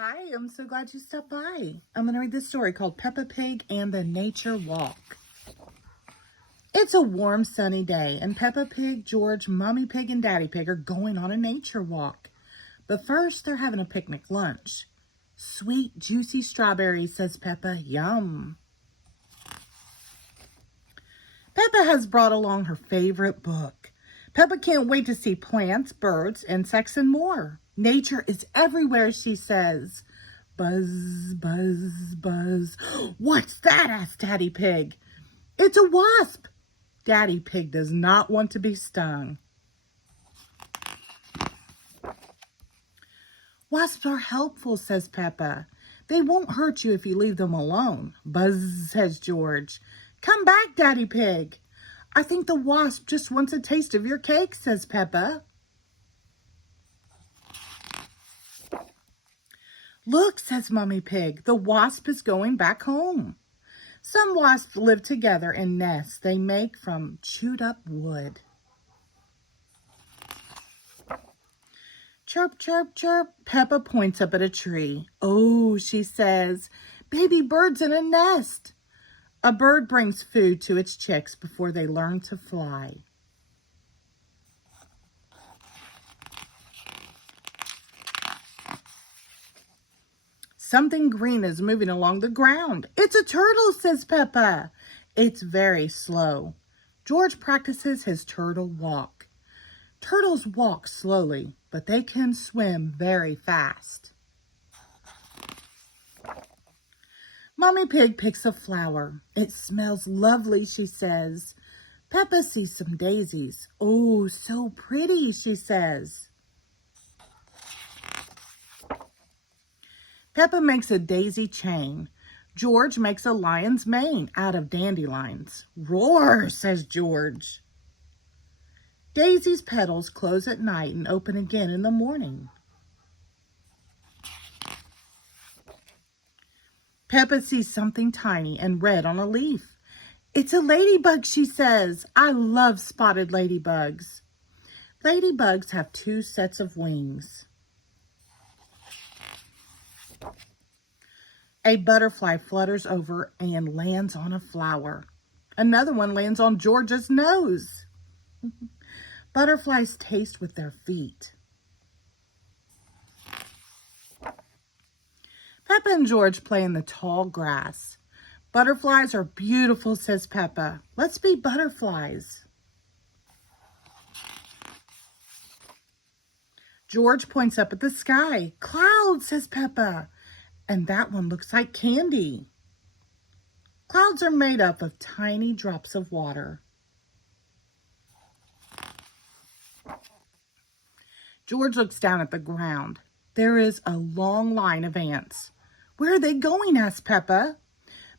Hi, I'm so glad you stopped by. I'm going to read this story called Peppa Pig and the Nature Walk. It's a warm, sunny day, and Peppa Pig, George, Mommy Pig, and Daddy Pig are going on a nature walk. But first, they're having a picnic lunch. Sweet, juicy strawberries, says Peppa. Yum. Peppa has brought along her favorite book. Peppa can't wait to see plants, birds, insects, and more. Nature is everywhere, she says. Buzz, buzz, buzz. What's that? Asked Daddy Pig. It's a wasp. Daddy Pig does not want to be stung. Wasps are helpful, says Peppa. They won't hurt you if you leave them alone. Buzz, says George. Come back, Daddy Pig. I think the wasp just wants a taste of your cake, says Peppa. Look, says Mommy Pig, the wasp is going back home. Some wasps live together in nests they make from chewed up wood. Chirp, chirp, chirp. Peppa points up at a tree. Oh, she says, baby bird's in a nest. A bird brings food to its chicks before they learn to fly. Something green is moving along the ground. It's a turtle, says Peppa. It's very slow. George practices his turtle walk. Turtles walk slowly, but they can swim very fast. Mommy Pig picks a flower. It smells lovely, she says. Peppa sees some daisies. Oh, so pretty, she says. Peppa makes a daisy chain. George makes a lion's mane out of dandelions. Roar, says George. Daisy's petals close at night and open again in the morning. Peppa sees something tiny and red on a leaf. It's a ladybug, she says. I love spotted ladybugs. Ladybugs have 2 sets of wings. A butterfly flutters over and lands on a flower. Another one lands on George's nose. Butterflies taste with their feet. Peppa and George play in the tall grass. Butterflies are beautiful, says Peppa. Let's be butterflies. George points up at the sky. Clouds, says Peppa. And that one looks like candy. Clouds are made up of tiny drops of water. George looks down at the ground. There is a long line of ants. Where are they going? Asked Peppa.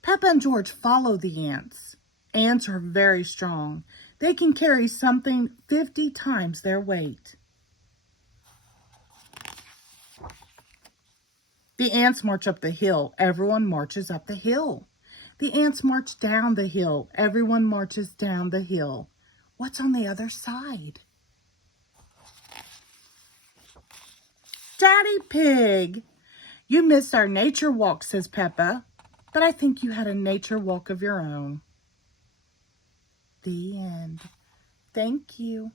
Peppa and George follow the ants. Ants are very strong. They can carry something 50 times their weight. The ants march up the hill. Everyone marches up the hill. The ants march down the hill. Everyone marches down the hill. What's on the other side? Daddy Pig, you missed our nature walk, says Peppa, but I think you had a nature walk of your own. The end. Thank you.